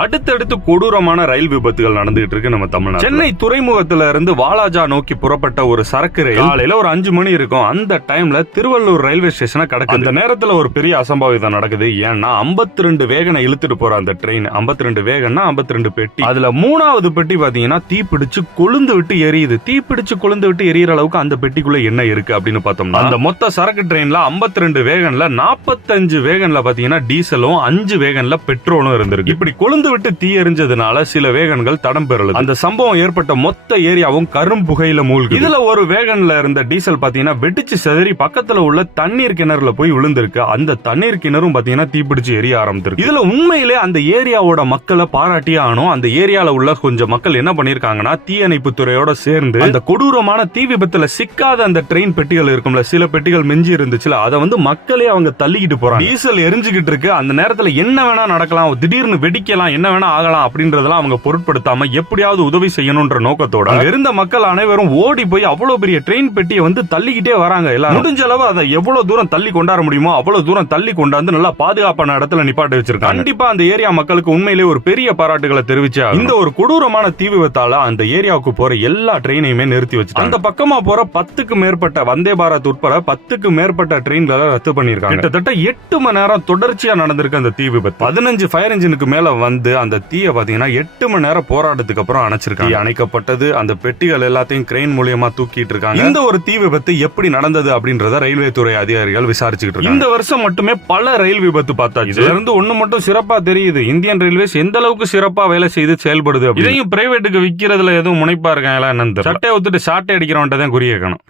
அடுத்தடுத்து கொடூரமான ரயில் விபத்துகள் நடந்துகிட்டு இருக்கு நம்ம தமிழ்நாடு. சென்னை துறைமுகத்துல இருந்து வாலாஜா நோக்கி புறப்பட்ட ஒரு சரக்கு ரயில் காலையில ஒரு 5 மணி இருக்கும். அந்த டைம்ல திருவள்ளூர் ரயில்வே ஸ்டேஷனை கடக்குது. அந்த நேரத்துல ஒரு பெரிய அசம்பாவிதம் நடக்குது. ஏன்னா 52 வேகனை இழுத்துட்டு போற அந்த ட்ரெயின் 52 வேகன்னா 52 பெட்டி. அதுல 3வது பெட்டி பாத்தீங்கன்னா தீப்பிடிச்சு கொழுந்து விட்டு எரியுது. தீப்பிடிச்சு கொழுந்து விட்டு எரியற அளவுக்கு அந்த பெட்டிக்குள்ள என்ன இருக்கு அப்படின்னு பார்த்தோம்னா, அந்த மொத்த சரக்கு ட்ரெயின்ல 52 வேகன்ல 45 வேகன்ல பாத்தீங்கன்னா டீசலும் 5 வேகன்ல பெட்ரோலும் இருந்திருக்கு. இப்படி கொழுந்து விட்டு தீ எரிஞ்சதுனால சில வேகன்கள் தடம் பெறல. அந்த சம்பவம் ஏற்பட்ட மொத்த ஏரியாவும் கரும் புகையில மூழ்கி. இதுல ஒரு வேகன்ல இருந்த டீசல் பாத்தீங்கன்னா வெடிச்சு செதறி பக்கத்துல உள்ள தண்ணீர் கிணறுல போய் விழுந்திருக்கு. அந்த தண்ணீர் கிணறும் பாத்தீங்கன்னா தீப்பிடிச்சு எரிய ஆரம்பிச்சிருக்கு. இதுல உண்மையிலே அந்த ஏரியாவோட மக்களை பாராட்டியே ஆனும். அந்த ஏரியால உள்ள கொஞ்சம் மக்கள் என்ன பண்ணிருக்காங்கன்னா, தீயணைப்பு துறையோட சேர்ந்து அந்த கொடூரமான தீ விபத்துல சிக்காத அந்த ட்ரெயின் பெட்டிகள் இருக்கும்ல, சில பெட்டிகள் மிஞ்சி இருந்துச்சுல, அதை மக்களே அவங்க தள்ளிக்கிட்டு போறாங்க. டீசல் எரிஞ்சுக்கிட்டு இருக்கு. அந்த நேரத்துல என்ன வேணா நடக்கலாம், திடீர்னு வெடிக்கலாம், என்ன வேணா ஆகலாம் அப்படின்றதெல்லாம் அவங்க பொருட்படுத்தாம எப்படியாவது உதவி செய்யணும்ன்ற நோக்கத்தோட இருந்த மக்கள் அனைவரும் ஓடி போய் அவ்வளவு பெரிய ட்ரெயின் பெட்டியை தள்ளிக்கிட்டே வராங்க. எல்லாரும் முடிஞ்ச அளவு அதை எவ்வளவு தூரம் தள்ளி கொண்டாட முடியுமோ அவ்வளவு தூரம் தள்ளி கொண்டாந்து நல்லா பாதுகாப்பான இடத்துல நிப்பாட்டி வச்சிருக்காங்க. கண்டிப்பா அந்த ஏரியா மக்களுக்கு உண்மையிலேயே ஒரு பெரிய பாராட்டுகளை தெரிவிச்சா. இந்த ஒரு கொடூரமான தீ விபத்தால அந்த ஏரியாவுக்கு போற எல்லா ட்ரெயினையுமே நிறுத்தி வச்சு அந்த பக்கமா போற 10க்கு மேற்பட்ட வந்தே பாரத் உட்பட 10க்கு மேற்பட்ட ட்ரெயின்களை ரத்து பண்ணிருக்காங்க. கிட்டத்தட்ட 8 மணி நேரம் தொடர்ச்சியா நடந்திருக்கு அந்த தீ விபத்து. 15 ஃபயர் இன்ஜினுக்கு மேல அந்த தீயை பாத்தீங்கன்னா 8 மணி நேரம் போராட்டத்துக்கு அப்புறம் அணைச்சிருக்காங்க. அணைக்கப்பட்டது. அந்த பெட்டிகள் எல்லாத்தையும் கிரெயின் மூலமா தூக்கிட்டு இருக்காங்க. இந்த ஒரு தீ விபத்து எப்படி நடந்தது அப்படின்றத ரயில்வே துறை அதிகாரிகள் விசாரிச்சுட்டு இருக்காங்க. இந்த வருஷம் மட்டுமே பல ரயில் விபத்து பார்த்தாச்சு. இதுல இருந்து ஒண்ணு மட்டும் சிறப்பா தெரியுது, இந்தியன் ரயில்வேஸ் எந்த அளவுக்கு சிறப்பா வேலை செய்து செயல்படுது. இதையும் பிரைவேட்டுக்கு விக்கிறதுல எதுவும் முனைப்பா இருக்காங்களா என்னன்னு சட்டை ஒத்துட்டு சாட்டை அடிக்கிறவன்ட்டு தான் குறி கேட்கணும்.